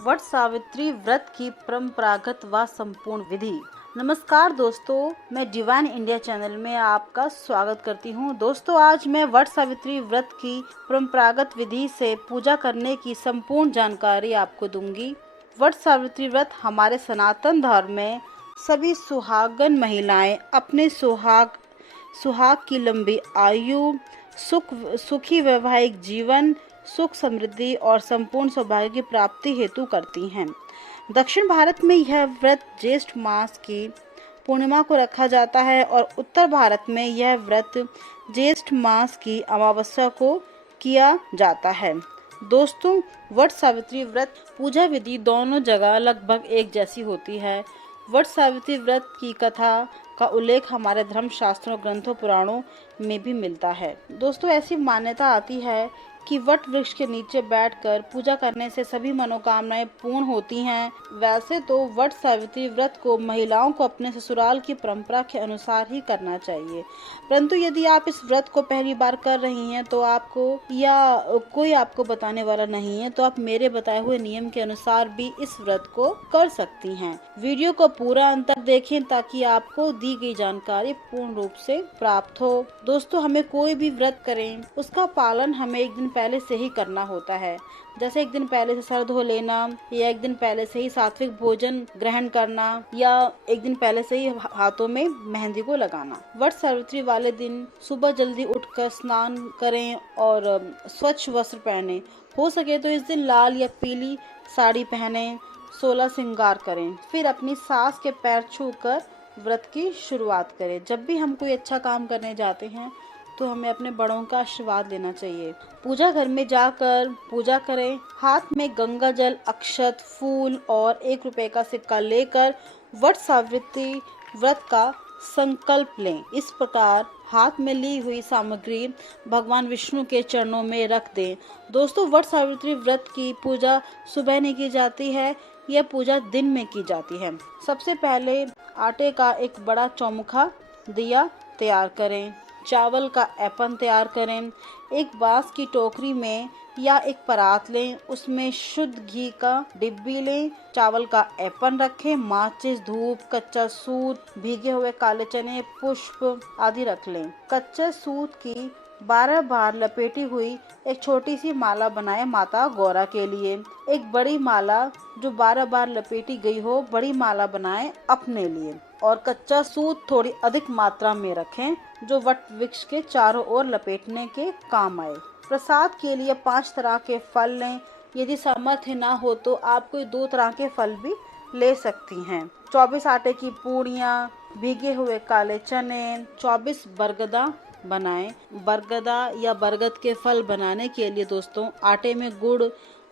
वट सावित्री व्रत की परंपरागत व संपूर्ण विधि। नमस्कार दोस्तों, मैं डिवाइन इंडिया चैनल में आपका स्वागत करती हूं। दोस्तों, आज मैं वट सावित्री व्रत की परंपरागत विधि से पूजा करने की संपूर्ण जानकारी आपको दूंगी। वट सावित्री व्रत हमारे सनातन धर्म में सभी सुहागन महिलाएं अपने सुहाग की लंबी आयु, सुखी वैवाहिक जीवन, सुख समृद्धि और संपूर्ण सौभाग्य की प्राप्ति हेतु करती हैं। दक्षिण भारत में यह व्रत ज्येष्ठ मास की पूर्णिमा को रखा जाता है और उत्तर भारत में यह व्रत ज्येष्ठ मास की अमावस्या को किया जाता है। दोस्तों, वट सावित्री व्रत पूजा विधि दोनों जगह लगभग एक जैसी होती है। वट सावित्री व्रत की कथा का उल्लेख हमारे धर्म शास्त्रों, ग्रंथों, पुराणों में भी मिलता है। दोस्तों, ऐसी मान्यता आती है कि वट वृक्ष के नीचे बैठकर पूजा करने से सभी मनोकामनाएं पूर्ण होती हैं। वैसे तो वट सावित्री व्रत को महिलाओं को अपने ससुराल की परंपरा के अनुसार ही करना चाहिए, परंतु यदि आप इस व्रत को पहली बार कर रही हैं तो आपको या कोई आपको बताने वाला नहीं है तो आप मेरे बताए हुए नियम के अनुसार भी इस व्रत को कर सकती हैं। वीडियो को पूरा अंत तक देखें ताकि आपको दी गई जानकारी पूर्ण रूप से प्राप्त हो। दोस्तों, हमें कोई भी व्रत करें उसका पालन हमें एक दिन पहले से ही करना होता है। जैसे एक दिन पहले से सर धो लेना, या एक दिन पहले से ही सात्विक भोजन ग्रहण करना, या एक दिन पहले से ही हाथों में मेहंदी को लगाना। वट सावित्री वाले दिन सुबह जल्दी उठकर स्नान करें और स्वच्छ वस्त्र पहने। हो सके तो इस दिन लाल या पीली साड़ी पहने, 16 श्रृंगार करें, फिर अपनी सास के पैर छूकर व्रत की शुरुआत करें। जब भी हम कोई अच्छा काम करने जाते हैं तो हमें अपने बड़ों का आशीर्वाद लेना चाहिए। पूजा घर में जाकर पूजा करें। हाथ में गंगा जल, अक्षत, फूल और 1 रुपए का सिक्का लेकर वट सावित्री व्रत का संकल्प लें। इस प्रकार हाथ में ली हुई सामग्री भगवान विष्णु के चरणों में रख दें। दोस्तों, वट सावित्री व्रत की पूजा सुबह नहीं की जाती है, यह पूजा दिन में की जाती है। सबसे पहले आटे का एक बड़ा चौमुखा दिया तैयार करें। चावल का ऐपन तैयार करें। एक बांस की टोकरी में या एक परात लें, उसमें शुद्ध घी का डिब्बी लें। चावल का ऐपन रखें। माचिस, धूप, कच्चा सूत, भीगे हुए काले चने, पुष्प आदि रख लें। कच्चे सूत की 12 बार लपेटी हुई एक छोटी सी माला बनाएं माता गौरा के लिए। एक बड़ी माला जो 12 बार लपेटी गई हो, बड़ी माला बनाएं अपने लिए। और कच्चा सूत थोड़ी अधिक मात्रा में रखें जो वट वृक्ष के चारों ओर लपेटने के काम आए। प्रसाद के लिए 5 तरह के फल लें। यदि सामर्थ्य ना हो तो आप कोई 2 तरह के फल भी ले सकती हैं। 24 आटे की पूड़ियाँ, भीगे हुए काले चने, 24 बरगदा बनाएं। बरगदा या बरगद के फल बनाने के लिए दोस्तों आटे में गुड़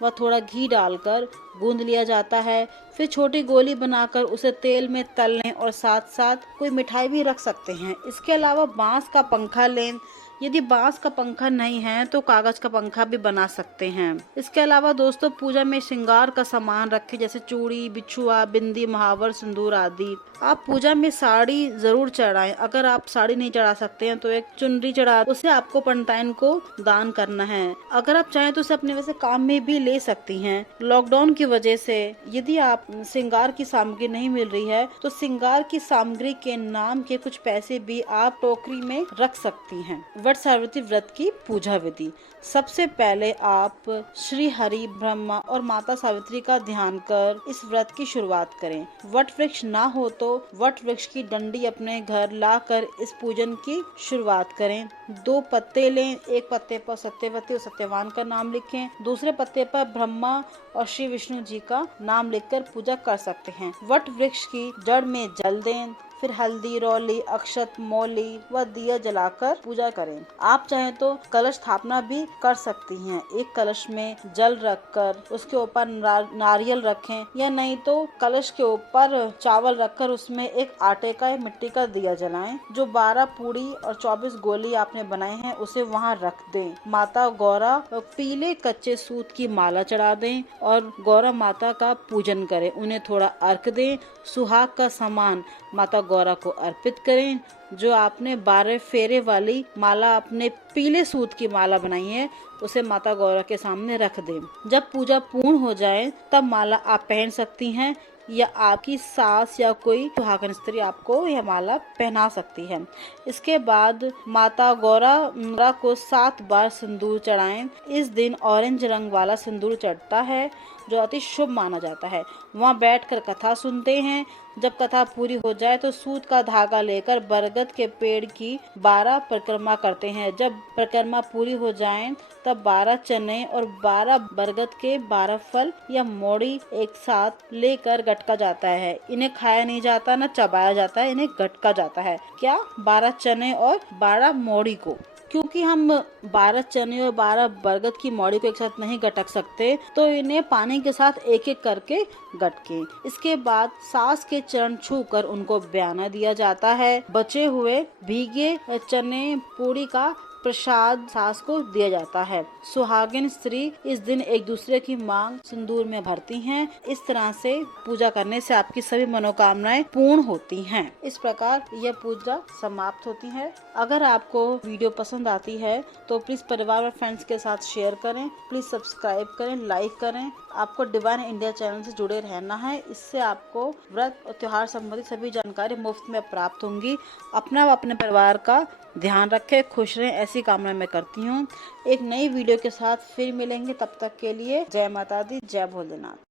व थोड़ा घी डालकर गूंद लिया जाता है। फिर छोटी गोली बनाकर उसे तेल में तल लें और साथ साथ कोई मिठाई भी रख सकते हैं। इसके अलावा बांस का पंखा लें। यदि बांस का पंखा नहीं है तो कागज का पंखा भी बना सकते हैं। इसके अलावा दोस्तों पूजा में श्रृंगार का सामान रखें, जैसे चूड़ी, बिछुआ, बिंदी, महावर, सिंदूर आदि। आप पूजा में साड़ी जरूर चढ़ाएं। अगर आप साड़ी नहीं चढ़ा सकते हैं तो एक चुनरी चढ़ा, उसे आपको पंडिताइन को दान करना है। अगर आप चाहें तो उसे अपने वैसे काम में भी ले सकती हैं। लॉकडाउन की वजह से यदि आप श्रृंगार की सामग्री नहीं मिल रही है तो श्रृंगार की सामग्री के नाम के कुछ पैसे भी आप टोकरी में रख सकती हैं। वट सावित्री व्रत की पूजा विधि। सबसे पहले आप श्री हरि, ब्रह्मा और माता सावित्री का ध्यान कर इस व्रत की शुरुआत करें। वट वृक्ष ना हो तो वट वृक्ष की डंडी अपने घर लाकर इस पूजन की शुरुआत करें। 2 पत्ते लें। एक पत्ते पर सत्यवती और सत्यवान का नाम लिखें। दूसरे पत्ते पर ब्रह्मा और श्री विष्णु जी का नाम लिखकर पूजा कर सकते हैं। वट वृक्ष की जड़ में जल दें। फिर हल्दी, रौली, अक्षत, मौली व दिया जलाकर पूजा करें। आप चाहें तो कलश स्थापना भी कर सकती हैं। एक कलश में जल रखकर उसके ऊपर नारियल रखें, या नहीं तो कलश के ऊपर चावल रखकर उसमें एक आटे का या मिट्टी का दिया जलाएं। जो 12 पूड़ी और 24 गोली आपने आपने बनाए हैं उसे वहाँ रख दें। माता गौरा पीले कच्चे सूत की माला चढ़ा दें और गौरा माता का पूजन करें, उन्हें थोड़ा अर्घ दें। सुहाग का सामान माता गौरा को अर्पित करें। जो आपने 12 फेरे वाली माला, अपने पीले सूत की माला बनाई है, उसे माता गौरा के सामने रख दें। जब पूजा पूर्ण हो जाए तब माला आप पहन सकती हैं या आपकी सास या कोई सुहागन स्त्री आपको यह माला पहना सकती है। इसके बाद माता गौरा को 7 बार सिंदूर चढ़ाएं। इस दिन ऑरेंज रंग वाला सिंदूर चढ़ता है जो अति शुभ माना जाता है। वहाँ बैठकर कथा सुनते हैं। जब कथा पूरी हो जाए तो सूत का धागा लेकर बरगद के पेड़ की 12 परिक्रमा करते हैं। जब परिक्रमा पूरी हो जाए तब 12 चने और 12 बरगद के 12 फल या मोड़ी एक साथ लेकर गटका जाता है। इन्हें खाया नहीं जाता, न चबाया जाता है, इन्हें गटका जाता है। क्या? 12 चने और 12 मोड़ी को, क्योंकि हम 12 चने और 12 बरगद की मौड़ी को एक साथ नहीं गटक सकते, तो इन्हें पानी के साथ एक एक करके गटके। इसके बाद सास के चरण छूकर उनको बयाना दिया जाता है। बचे हुए भीगे चने पूरी का प्रसाद सास को दिया जाता है। सुहागिन स्त्री इस दिन एक दूसरे की मांग सिंदूर में भरती हैं। इस तरह से पूजा करने से आपकी सभी मनोकामनाएं पूर्ण होती हैं। इस प्रकार यह पूजा समाप्त होती है। अगर आपको वीडियो पसंद आती है तो प्लीज परिवार और फ्रेंड्स के साथ शेयर करें। प्लीज सब्सक्राइब करें, लाइक करें। आपको डिवाइन इंडिया चैनल से जुड़े रहना है। इससे आपको व्रत और त्योहार संबंधित सभी जानकारी मुफ्त में प्राप्त होंगी। अपना व अपने परिवार का ध्यान रखें, खुश रहें, ऐसी कामना मैं करती हूँ। एक नई वीडियो के साथ फिर मिलेंगे। तब तक के लिए जय माता दी, जय भोलेनाथ।